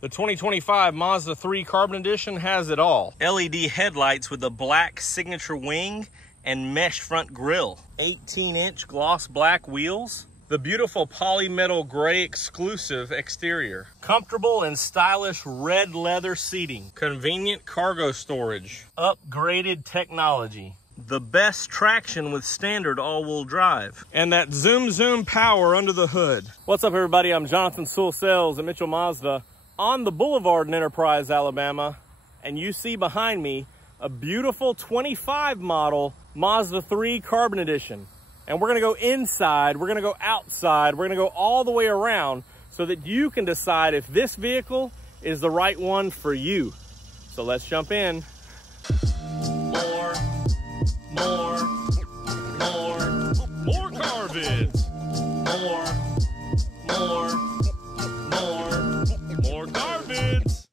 The 2025 Mazda 3 Carbon Edition has it all. LED headlights with the black signature wing and mesh front grille. 18-inch gloss black wheels. The beautiful Polymetal Gray exclusive exterior. Comfortable and stylish red leather seating. Convenient cargo storage. Upgraded technology. The best traction with standard all-wheel drive. And that zoom power under the hood. What's up, everybody? I'm Jonathan Sewell Sales at Mitchell Mazda on the Boulevard in Enterprise, Alabama. And you see behind me a beautiful 25 model Mazda 3 Carbon Edition. And we're gonna go inside, we're gonna go outside, we're gonna go all the way around so that you can decide if this vehicle is the right one for you. So let's jump in. More car vids. More car vids.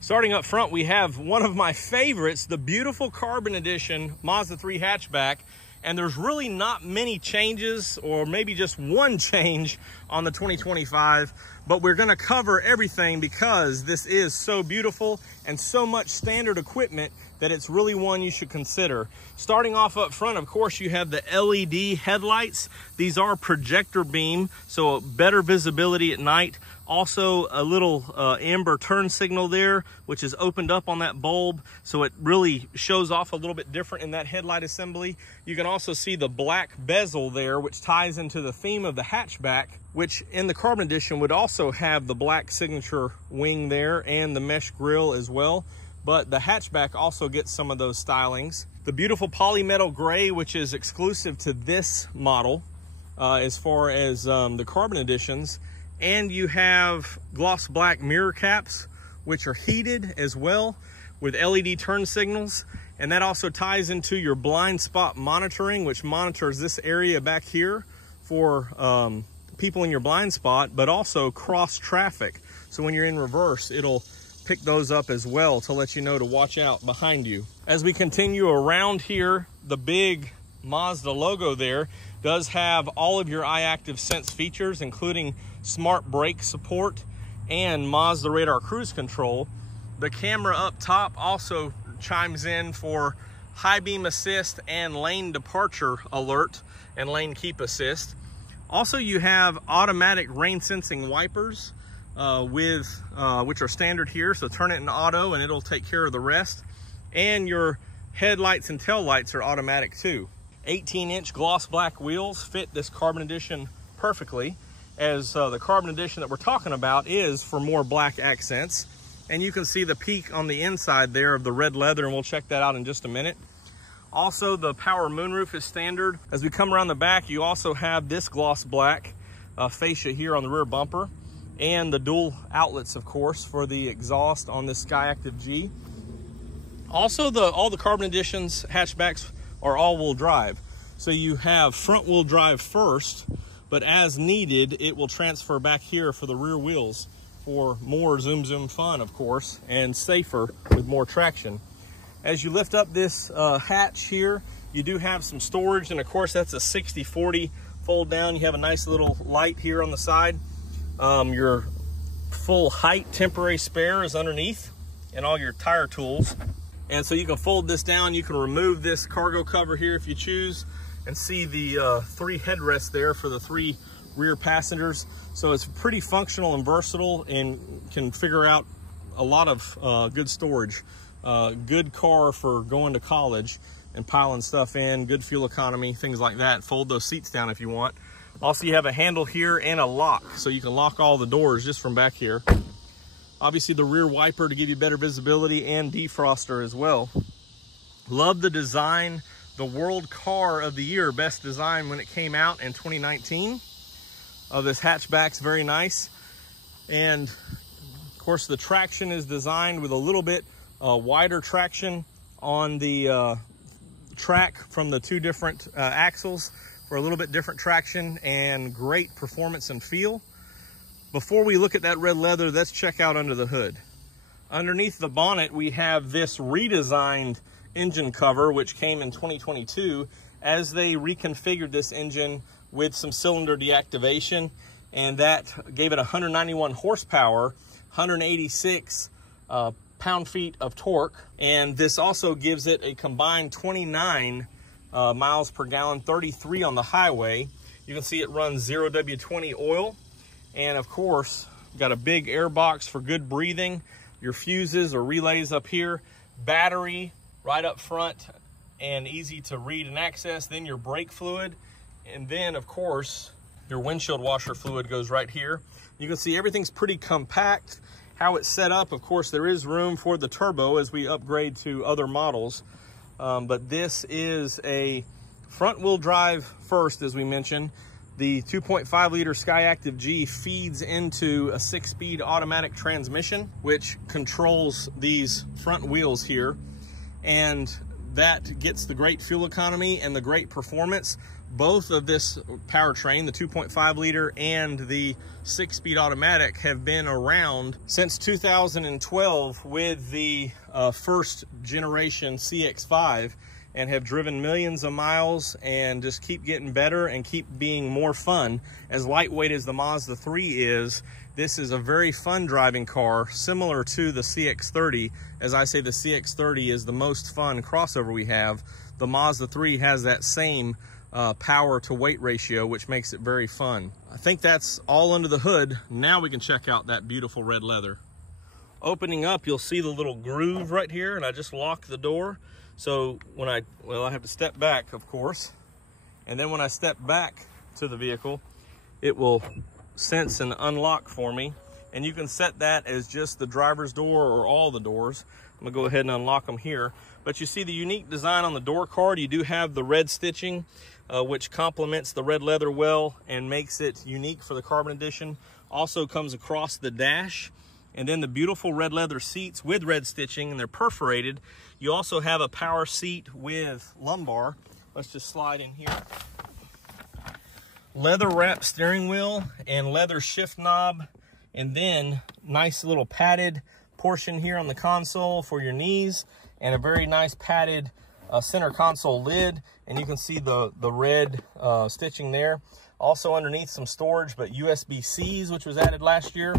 Starting up front, we have one of my favorites, the beautiful Carbon Edition Mazda 3 Hatchback. And there's really not many changes, or maybe just one change on the 2025, but we're gonna cover everything because this is so beautiful and so much standard equipment that it's really one you should consider. Starting off up front, of course, you have the LED headlights. These are projector beam, so better visibility at night. Also a little amber turn signal there, which is opened up on that bulb, so it really shows off a little bit different in that headlight assembly. You can also see the black bezel there, which ties into the theme of the hatchback, which in the Carbon Edition would also have the black signature wing there and the mesh grille as well. But the hatchback also gets some of those stylings. The beautiful Polymetal Gray, which is exclusive to this model as far as the Carbon Editions. And you have gloss black mirror caps, which are heated as well with LED turn signals. And that also ties into your blind spot monitoring, which monitors this area back here for people in your blind spot, but also cross traffic. So when you're in reverse, it'll pick those up as well to let you know to watch out behind you. As we continue around here, the big Mazda logo there does have all of your iActive Sense features, including smart brake support and Mazda radar cruise control. The camera up top also chimes in for high beam assist and lane departure alert and lane keep assist. Also, you have automatic rain sensing wipers which are standard here, so turn it in auto and it'll take care of the rest. And your headlights and tail lights are automatic too. 18-inch gloss black wheels fit this Carbon Edition perfectly, as the Carbon Edition that we're talking about is for more black accents. And you can see the peak on the inside there of the red leather, and we'll check that out in just a minute. Also, the power moonroof is standard. As we come around the back, you also have this gloss black fascia here on the rear bumper, and the dual outlets, of course, for the exhaust on this SkyActiv G. Also, all the Carbon Editions hatchbacks are all-wheel drive. So you have front-wheel drive first, but as needed, it will transfer back here for the rear wheels for more zoom fun, of course, and safer with more traction. As you lift up this hatch here, you do have some storage, and of course, that's a 60/40 fold down. You have a nice little light here on the side. Your full height temporary spare is underneath, and all your tire tools. And so you can fold this down. You can remove this cargo cover here if you choose, and see the 3 headrests there for the 3 rear passengers. So it's pretty functional and versatile, and can figure out a lot of good storage. Good car for going to college and piling stuff in, good fuel economy, things like that. Fold those seats down if you want. Also, you have a handle here and a lock, so you can lock all the doors just from back here. Obviously, the rear wiper to give you better visibility, and defroster as well. Love the design. The World Car of the Year Best Design when it came out in 2019. This hatchback's very nice. And of course, the traction is designed with a little bit wider traction on the track from the 2 different axles for a little bit different traction and great performance and feel. Before we look at that red leather, let's check out under the hood. Underneath the bonnet, we have this redesigned engine cover, which came in 2022 as they reconfigured this engine with some cylinder deactivation, and that gave it 191 horsepower, 186 pound-feet of torque. And this also gives it a combined 29 miles per gallon, 33 on the highway. You can see it runs 0 W20 oil. And of course, got a big air box for good breathing. Your fuses or relays up here. Battery right up front and easy to read and access. Then your brake fluid. And then, of course, your windshield washer fluid goes right here. You can see everything's pretty compact. How it's set up, of course, there is room for the turbo as we upgrade to other models. But this is a front-wheel drive first, as we mentioned. The 2.5 liter Skyactiv G feeds into a 6-speed automatic transmission, which controls these front wheels here. And that gets the great fuel economy and the great performance. Both of this powertrain, the 2.5 liter and the 6-speed automatic, have been around since 2012 with the first generation CX-5, and have driven millions of miles and just keep getting better and keep being more fun. As lightweight as the Mazda 3 is, this is a very fun driving car, similar to the CX-30. As I say, the CX-30 is the most fun crossover we have. The Mazda 3 has that same power to weight ratio, which makes it very fun. I think that's all under the hood. Now we can check out that beautiful red leather. Opening up, you'll see the little groove right here, and I just locked the door. So when I have to step back, of course, and then when I step back to the vehicle, it will sense and unlock for me. And you can set that as just the driver's door or all the doors. I'm gonna go ahead and unlock them here. But you see the unique design on the door card. You do have the red stitching, which complements the red leather well and makes it unique for the Carbon Edition. Also comes across the dash. And then the beautiful red leather seats with red stitching, and they're perforated. You also have a power seat with lumbar. Let's just slide in here. Leather wrap steering wheel and leather shift knob. And then nice little padded portion here on the console for your knees, and a very nice padded center console lid. And you can see the red stitching there. Also underneath some storage, but USB-Cs, which was added last year.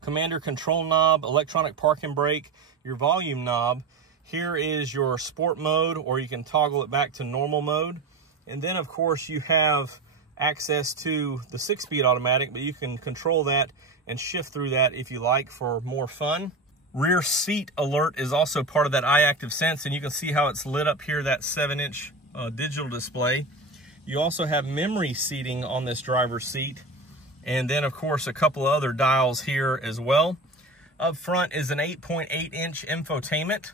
Commander control knob, electronic parking brake, your volume knob. Here is your sport mode, or you can toggle it back to normal mode. And then, of course, you have access to the 6-speed automatic, but you can control that and shift through that if you like for more fun. Rear seat alert is also part of that iActive Sense, and you can see how it's lit up here, that 7-inch digital display. You also have memory seating on this driver's seat. And then, of course, a couple of other dials here as well. Up front is an 8.8-inch infotainment.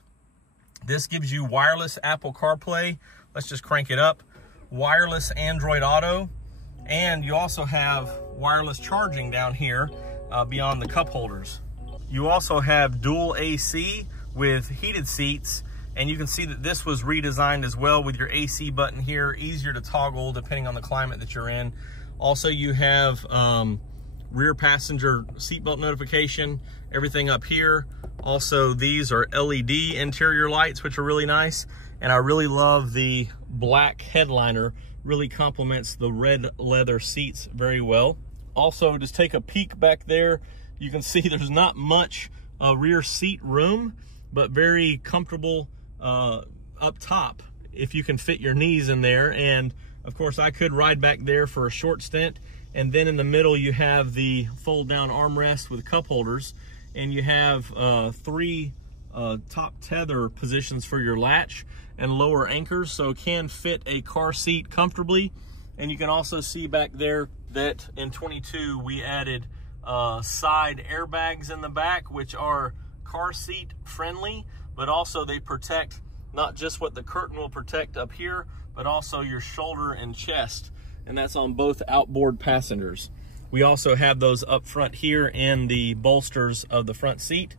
This gives you wireless Apple CarPlay. Let's just crank it up. Wireless Android Auto. And you also have wireless charging down here beyond the cup holders. You also have dual AC with heated seats. And you can see that this was redesigned as well with your AC button here. Easier to toggle depending on the climate that you're in. Also, you have rear passenger seatbelt notification, everything up here. Also, these are LED interior lights, which are really nice. And I really love the black headliner. Really complements the red leather seats very well. Also, just take a peek back there. You can see there's not much rear seat room, but very comfortable up top if you can fit your knees in there. And of course, I could ride back there for a short stint. And then in the middle, you have the fold-down armrest with cup holders. And you have 3 top tether positions for your latch and lower anchors, so it can fit a car seat comfortably. And you can also see back there that in 22, we added side airbags in the back, which are car seat friendly, but also they protect not just what the curtain will protect up here, but also your shoulder and chest, and that's on both outboard passengers. We also have those up front here in the bolsters of the front seat,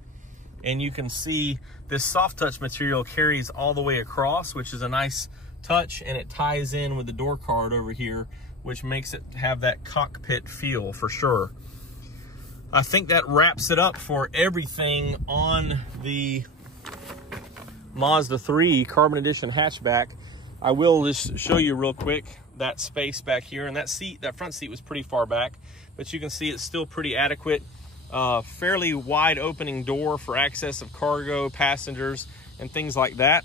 and you can see this soft touch material carries all the way across, which is a nice touch, and it ties in with the door card over here, which makes it have that cockpit feel for sure. I think that wraps it up for everything on the Mazda 3 Carbon Edition hatchback. I will just show you real quick that space back here, and that front seat was pretty far back, but you can see it's still pretty adequate. fairly wide opening door for access of cargo, passengers, and things like that.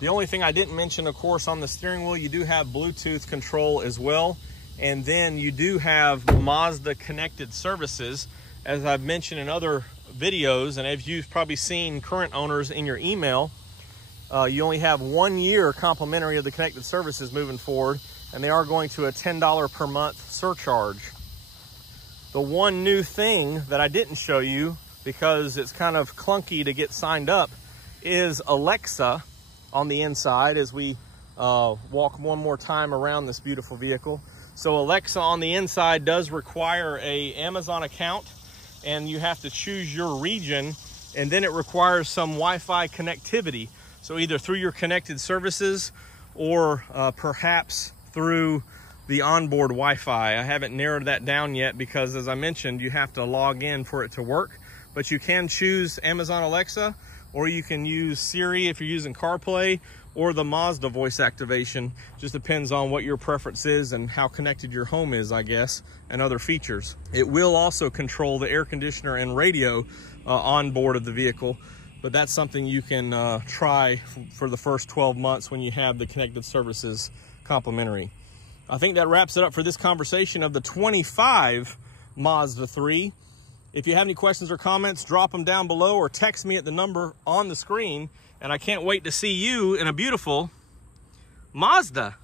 The only thing I didn't mention, of course, on the steering wheel, you do have Bluetooth control as well. And then you do have Mazda connected services, as I've mentioned in other videos, and as you've probably seen current owners in your email, you only have 1 year complimentary of the connected services moving forward, and they are going to a $10 per month surcharge. The one new thing that I didn't show you, because it's kind of clunky to get signed up, is Alexa on the inside as we walk one more time around this beautiful vehicle. So Alexa on the inside does require an Amazon account, and you have to choose your region, and then it requires some Wi-Fi connectivity. So either through your connected services or perhaps through the onboard Wi-Fi. I haven't narrowed that down yet because, as I mentioned, you have to log in for it to work. But you can choose Amazon Alexa, or you can use Siri if you're using CarPlay, or the Mazda voice activation. Just depends on what your preference is and how connected your home is, I guess, and other features. It will also control the air conditioner and radio on board of the vehicle, but that's something you can try for the first 12 months when you have the connected services complimentary. I think that wraps it up for this conversation of the 25 Mazda 3. If you have any questions or comments, drop them down below or text me at the number on the screen. And I can't wait to see you in a beautiful Mazda.